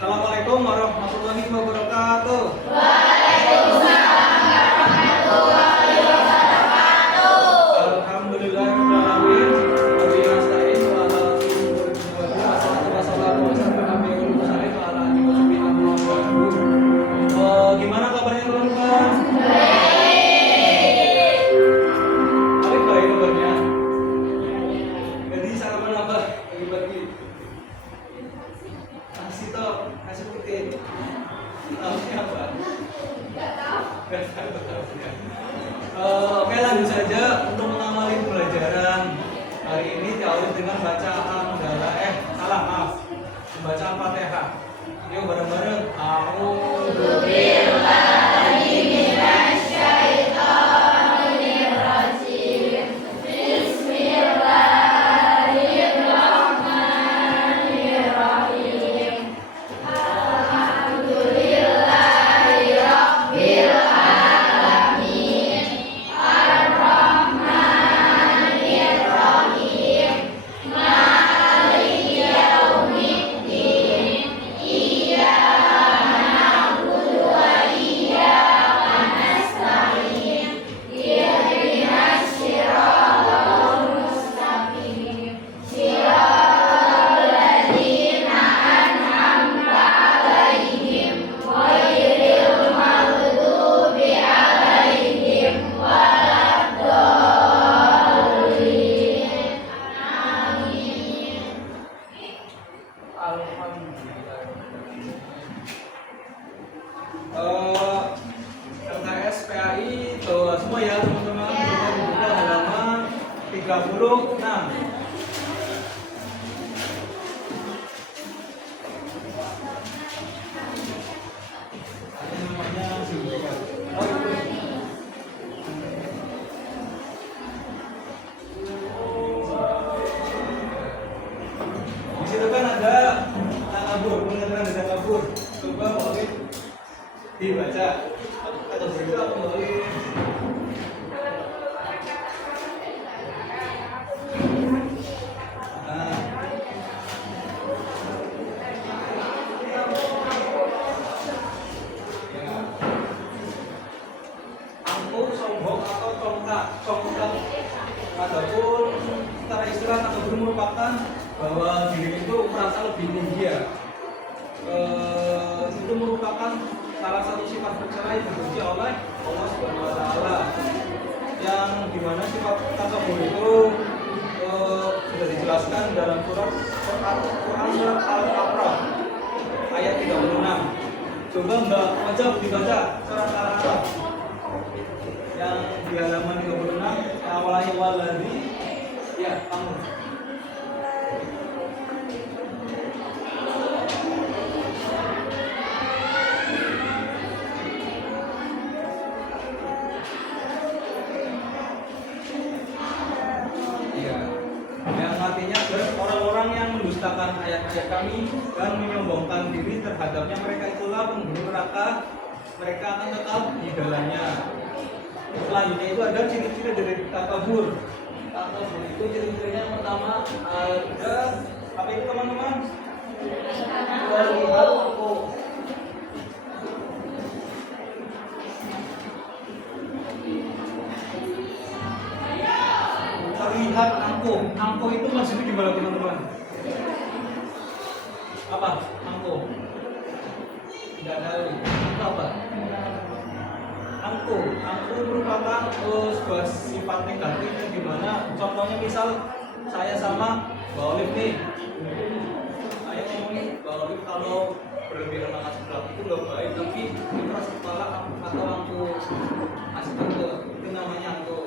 Assalamualaikum warahmatullahi wabarakatuh. Waalaikumsalam warahmatullahi wabarakatuh. Alhamdulillahirrahmanirrahim. Wabillahi nasta'in wa ala gimana kabarnya teman-teman? Baik. Baik kabarnya. Jadi sarapan apa? Bagi-bagi. Kasih tau, kasih putih. Tahu siapa? Gak tahu. Oke, lanjut saja untuk mengamali pelajaran hari ini diawali dengan bacaan bacaan Fatihah. Yuk bareng-bareng. A'udzubillahi minasyaitonir rajim. Bismillahirrahmanirrahim. Alhamdulillahi rabbil alamin. Ar-Rahmanir Rahim. Maliki yaumiddin. Iyyaka na'budu wa iyyaka nasta'in. Ihdinas siratal mustaqim. Siratal ladzina an'amta 'alaihim ghairil maghdubi 'alaihim waladdallin. Amin. Alhamdulillah. LKS PAI bawa semua ya teman-teman. Kita dibuka halaman 36. Ini namanya Zulfikar. Oh, itu. Di situ kan ada takabur, pengertian ada takabur. Coba boleh dibaca atau berita atau boleh. Nah, ya. Angkuh, sombong atau congkak. Adapun secara istilah takabur merupakan bahwa diri itu merasa lebih tinggi ya. Itu merupakan salah satu sifat tercela yang dibenci oleh Allah Subhanahu wa taala. Yang dimana sifat takabur itu sudah dijelaskan dalam Quran surat Al-A'raf ayat 36. Coba Mbak Ajab dibaca surat Al-A'raf yang di halaman 36 awalnya waladhi ya kamu. Iya. Yang artinya orang-orang yang mendustakan ayat-ayat kami dan menyombongkan diri terhadapnya, mereka itulah penghuni neraka. Mereka akan tetap di dalamnya. Selanjutnya itu ada ciri-ciri dari takabur. Takabur itu ciri-cirinya yang pertama ada apa itu teman-teman? Terlihat angkuh. Terlihat angkuh. Angkuh itu maksudnya gimana teman-teman? Apa? Angkuh. Tidak tahu. Itu apa? Angkuh merupakan sebuah sifat negatif yang dimana contohnya misal saya sama Mbak Olive nih, saya ngomongin Mbak Olive kalau berlebihan makan sebelah itu nggak baik, tapi keras kepala atau angkuh asik itu namanya angkuh.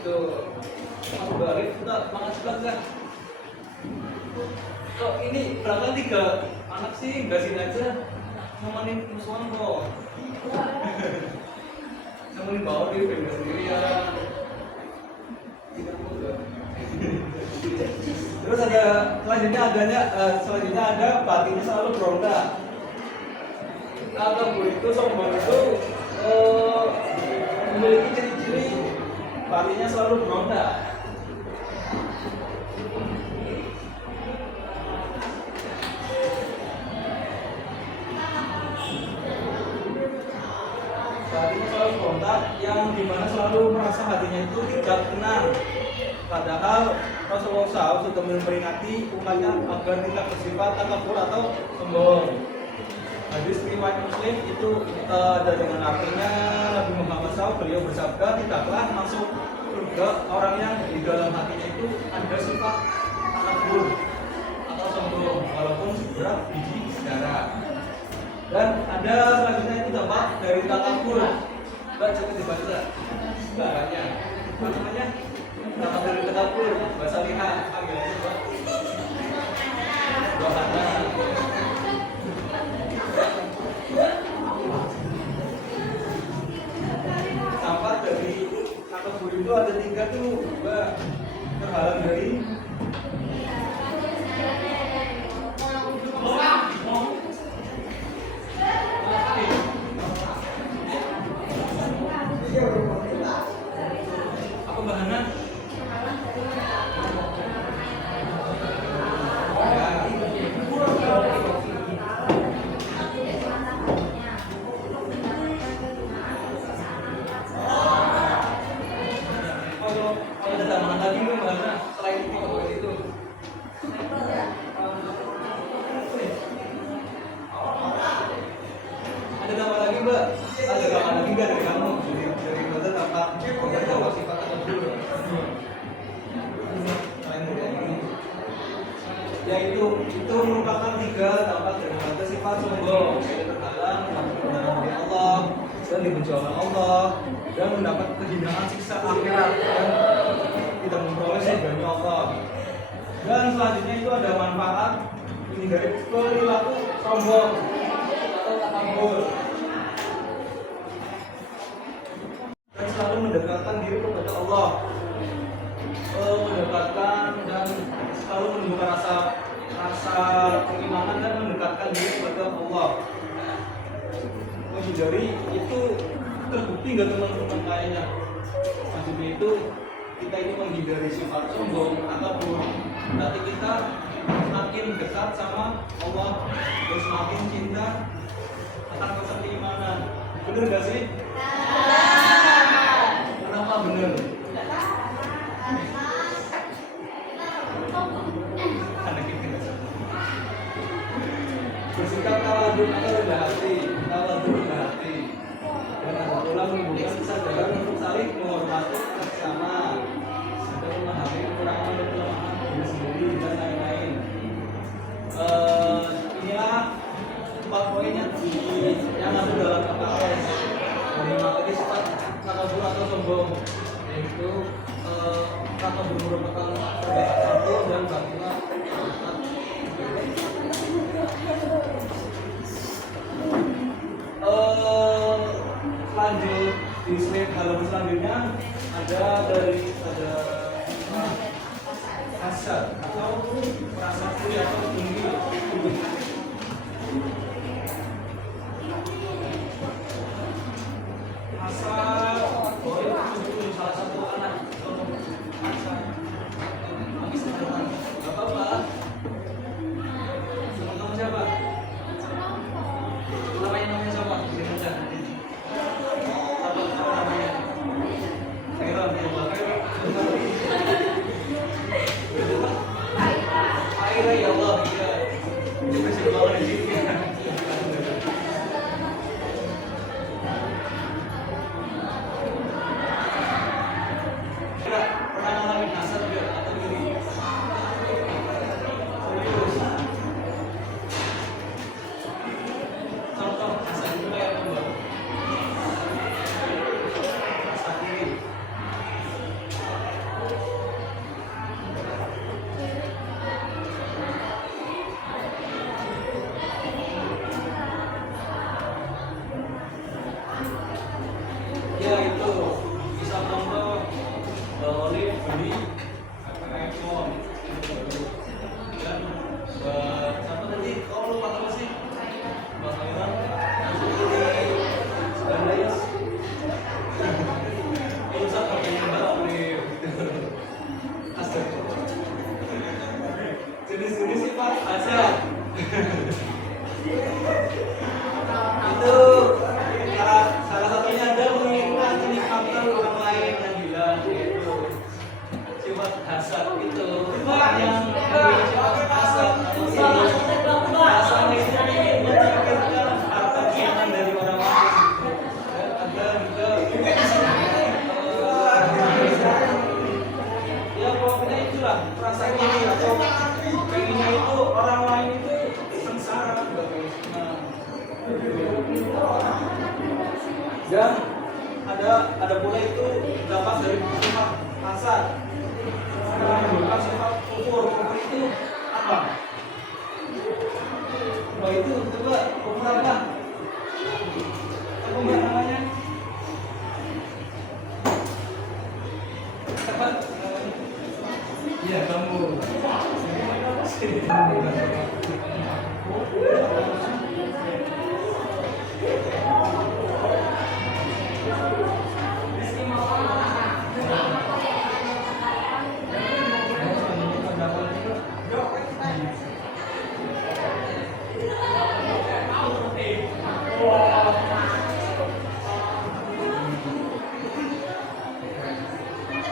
Itu Mas Mbak Olive kita makan sebelah nggak? Kok ini berangkat 3 anak sih nggak sini aja nemenin musuhan kok. Nemenin bawa di film sendirian. Terus ada selanjutnya ada batinnya selalu beronda. Takabur itu sombong itu memiliki ciri-ciri batinnya selalu beronda. sifat yang dimana selalu merasa hatinya itu tidak tenang. Padahal Rasulullah SAW sudah memperingati umatnya agar tidak bersifat takabur atau sombong. Hadis riwayat Muslim itu ada dengan artinya Nabi Muhammad SAW beliau bersabda, tidaklah masuk surga orang yang di dalam hatinya itu ada sifat takabur atau sombong walaupun seberat biji darah. Dan ada selanjutnya itu dampak dari takabur. Mbak coba dibaca caranya. Apa namanya? Dampak dari takabur. Bahasa lihat panggilannya Mbak. Wahana. Dampak dari takabur itu ada 3 tuh, Mbak. Terhalang dari apa bahannya? Kalau ada tambahan lagi nggak bahannya selain itu? Ada tambah lagi Mbak? Ada tambah lagi nggak dari kamu? Dari Mbak tampak sifat atau selain dari ini? Ya itu merupakan 3 dampak dari mata sifat sombong, yaitu terhalang, dari Allah, dan dibenci oleh Allah, dan mendapat kehinaan siksa akhirat dan tidak memperoleh surganya Allah. Dan selanjutnya itu ada manfaat ini dari perilaku sombong atau takabur, dan selalu mendekatkan diri kepada Allah, mendekatkan dan selalu menunjukkan rasa keimanan dan mendekatkan diri kepada Allah. Menghindari itu terbukti nggak teman-teman kayaknya? Maksudnya itu kita ini menghindari sifat sombong ataupun berarti kita semakin dekat sama Allah, terus semakin cinta akan rasa keimanan. Bener nggak sih? Kenapa bener? Bersikap tawadhu atau rendah hati, dan Allah menunjukkan kesadaran untuk saling menghormati sesama, dan memahami kekurangan dan kelemahan diri sendiri dan lain-lain. Inilah 4 poinnya yang ada dalam KKS. Dari materi sifat takabur atau sombong, yaitu takabur merupakan perbedaan satu dan batinnya. Lanjut di slide halaman selanjutnya ada hasad atau prasasti atau tinggi. Hasad itu salah satu anak hasad. Gak apa-apa. Teman-teman siapa? Namanya siapa? Ini aja. Akhirnya ya Allah, ini masih banget di sini. yang memiliki asal asalnya itu memikirkan harta kekayaan dari orang lain dan agar ya pokoknya itulah perasaan ini atau pengennya itu orang lain itu sengsara dan ada pula itu dapat dari sifat hasad yang menimbulkan sifat kufur itu apa? Wah itu coba kufur apa? Apa enggak namanya? Apa? Iya kamu.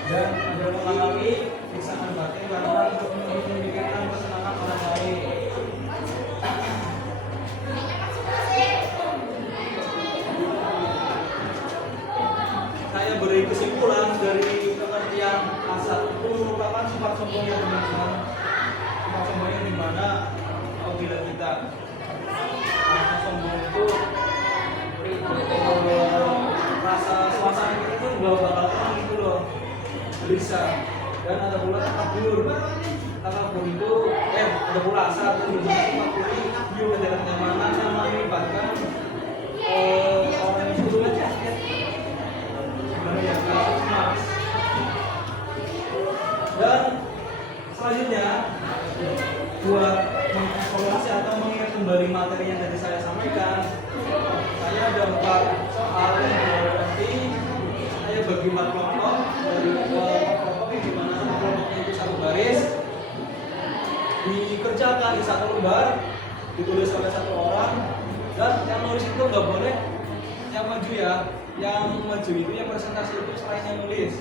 Dan ada mengalami siksaan batin karena memikirkan kesenangan orang lain. Saya beri kesimpulan dari pengertian hasad itu merupakan sifat sombong yang berlebihan, sifat sombong yang dimana apabila kita rasa sombong itu rasa suasana kita itu nggak bakal tenang gitu loh. Bisa dan ada pula takabur itu ada pula asal dan takaburi juga tidak kenyamanan yang mengakibatkan orang yang suruh aja sebenarnya cemas. Dan selanjutnya buat mengevaluasi atau mengingat kembali materi yang tadi saya sampaikan, saya ada 4 soal yang berarti saya bagi 4 kelompok dari kelompok yang dimana kelompoknya itu satu baris dikerjakan di satu lembar, ditulis oleh 1 orang, dan yang nulis itu nggak boleh yang maju ya, yang maju itu yang presentasi itu selain yang nulis.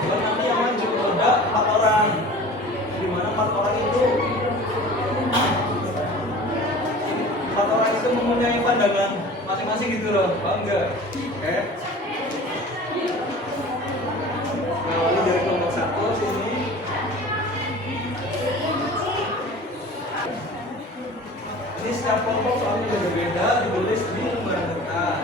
Dan nanti yang maju ada 4 orang, dimana 4 orang itu mempunyai pandangan masing-masing gitu loh, paham nggak? Oke. Awalnya dari kelompok 1 sini. Ini setiap kelompok soalnya berbeda, ditulis di lembar kertas.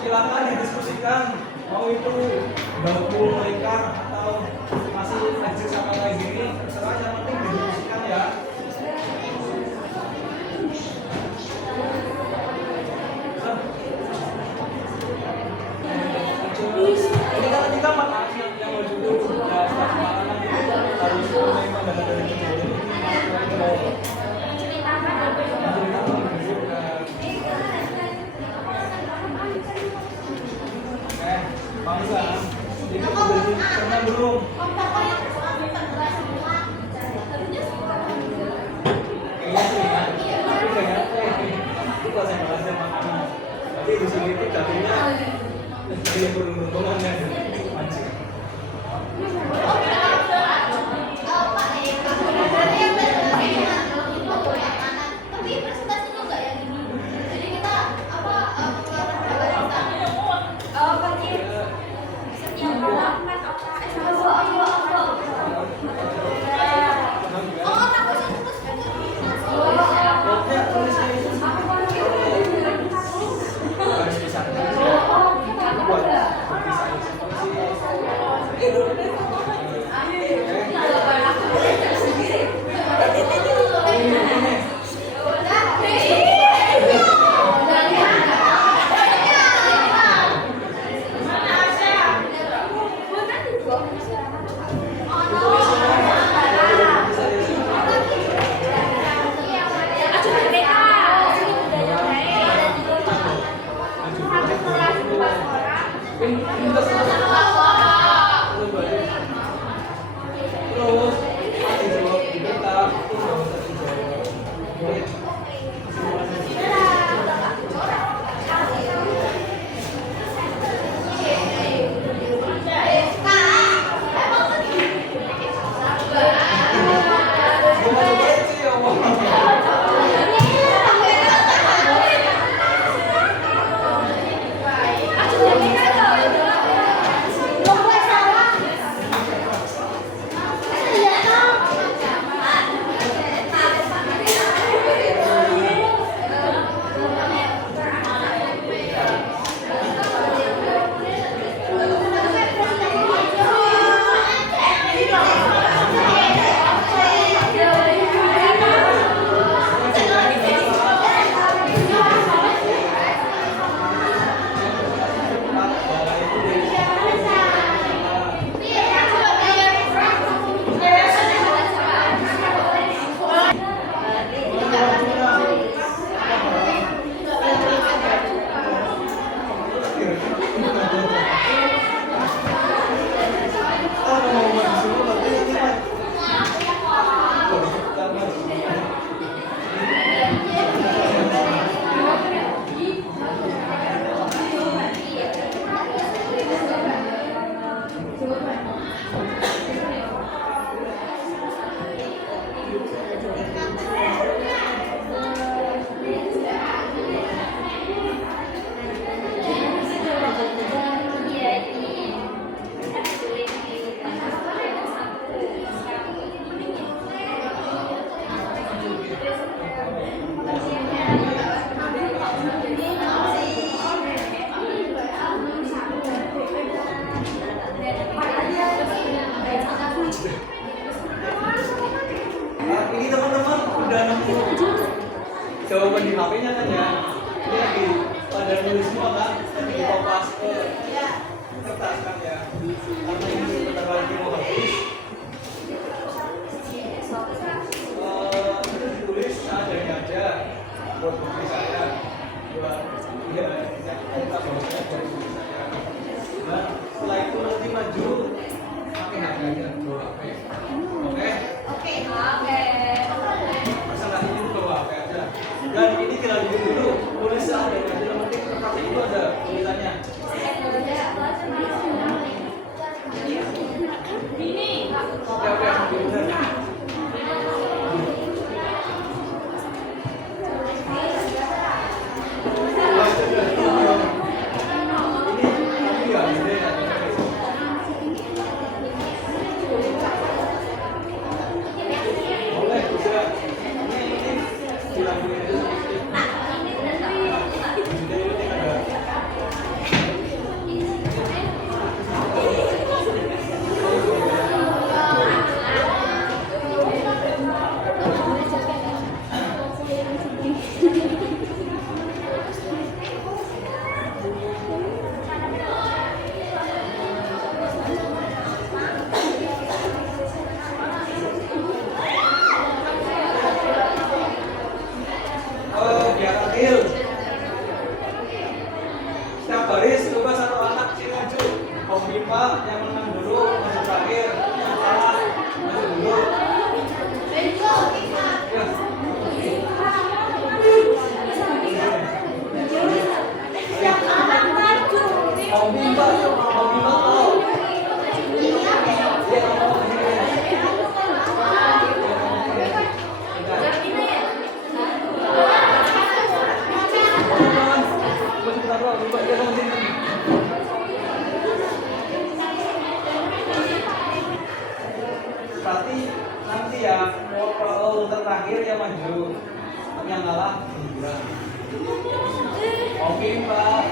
Silakan didiskusikan, mau itu bangku melingkar atau masih lanjut sama kayak gini, terserah, yang penting didiskusikan ya. Ini kan kita yang mau duduk ya, makanan itu harus mulai pandangan dari kecil. Bangga, ini pernah belum? Kayaknya sih ya, tapi kayaknya itu kalau saya ngerasain makanan. Tapi di sini itu cabenya jadi beruntungannya mancing. HP-nya kan ya. Ini lagi pada nulis semua kan, nanti kita pas ke kertas kan ya. Karena ini bentar lagi mau habis. Itu ditulis seadanya aja buat bukti saya. Buat ya, kita bahasanya buat bukti saya. Nah, setelah itu nanti maju pakai HP aja, bawa HP. Oke? Masalah ini bawa HP aja. Dan ini kita lihat dulu, tulis seadanya aja. Yang penting kertas itu ada tulisannya. Oke, benar. Setiap baris coba satu anak sini maju. Om Bima yang menang dulu masuk terakhir, yang kalah masuk dulu. Om Bima tahu. Berarti nanti ya terakhir yang maju, yang kalah hiburan. Oke, Pak.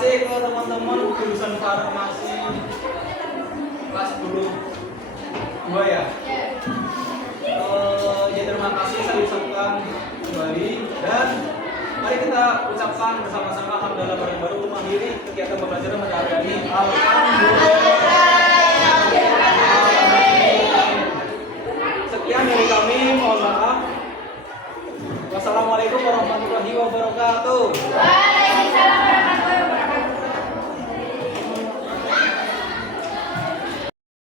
kasih ke teman-teman jurusan farmasi kelas 2 ya. Ya terima kasih saya ucapkan kembali dan mari kita ucapkan bersama-sama alhamdulillah bareng-bareng untuk mengakhiri kegiatan pembelajaran pada hari ini. Alhamdulillah. Sekian dari kami.